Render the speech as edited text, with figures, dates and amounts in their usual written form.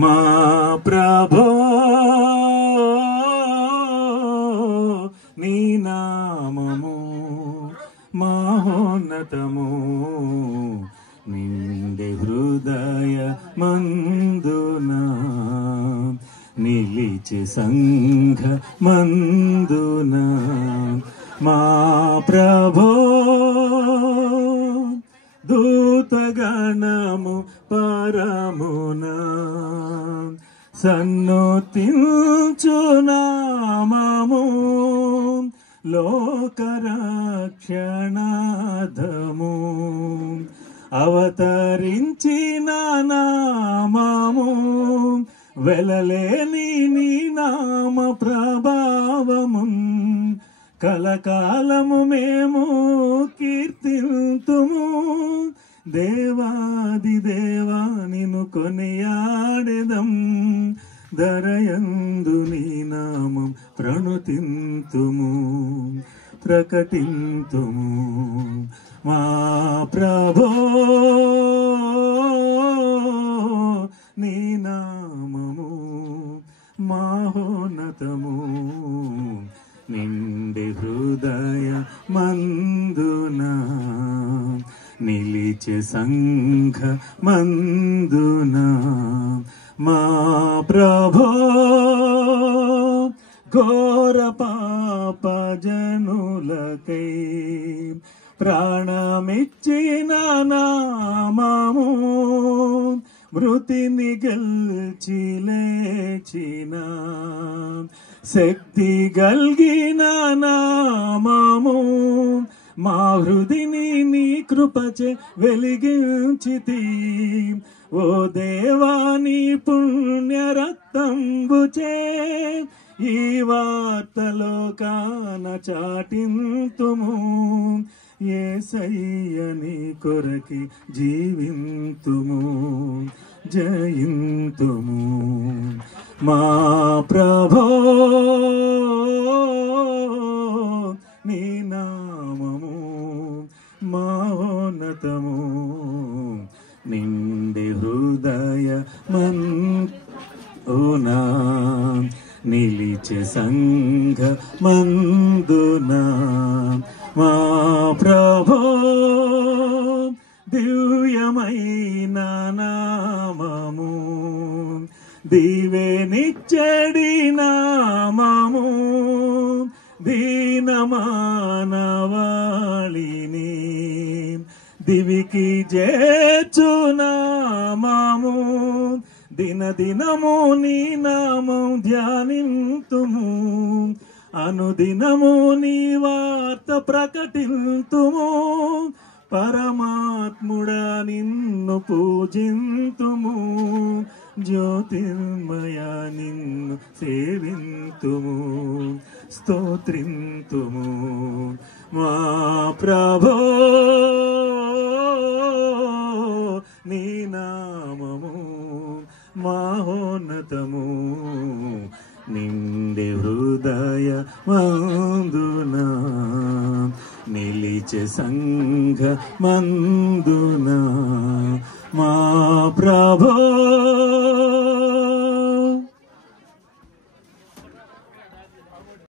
మా ప్రభో నీ నామము మహోన్నతము నిండే హృదయ మందున నిలిచే సంఘ మందున మా ప్రభో దూతగణము పరమున సన్నుతించు నామము లోకరక్షణార్థము అవతరించిన నామము వెలలేని నీ నామ ప్రభావము కలకాలము మేము కీర్తింతుము దేవాది దేవా నిన్ను కొనియాడెదం దరయందు నీ నామం ప్రణుతింతుము ప్రకటింతుము మా ప్రభో నీ నామము మహోన్నతము నిండే హృదయ మందున నిలిచే సంఘ మందున మా ప్రభో ఘోర పాప జనులకై ప్రాణమిచ్చిన నామము మృతిని గెల్చి లేచిన శక్తి గల్గిన నామము మా హృదిని నీ కృపచే వెలిగించితి ఓ దేవాని పుణ్య రక్తంబుచే ఈ వార్తలో కాన చాటింతుము యేసయ్య నీ కొరకి జీవింతుము జయింతుము మా ప్రభో నీ నామము మహోన్నతము నిండే హృదయ మందునా నిలిచే సంఘ మందున మా ప్రభో దివ్యమైన నామము దివెనిచ్చడి నామము దీన మానవాళిని దివికి చేర్చు నామము దిన దినము నీ నామం ధ్యానింతుము అనుదినము నీ వార్త ప్రకటింతుము పరమాత్ముడా నిన్ను పూజింతుము జ్యోతిర్మయ నిన్ను సేవింతుము స్తోత్రింతుము మా ప్రభో నీ నామము మహోన్నతము నిండే హృదయ మందున నిలిచే సంఘ మందున మా ప్రభో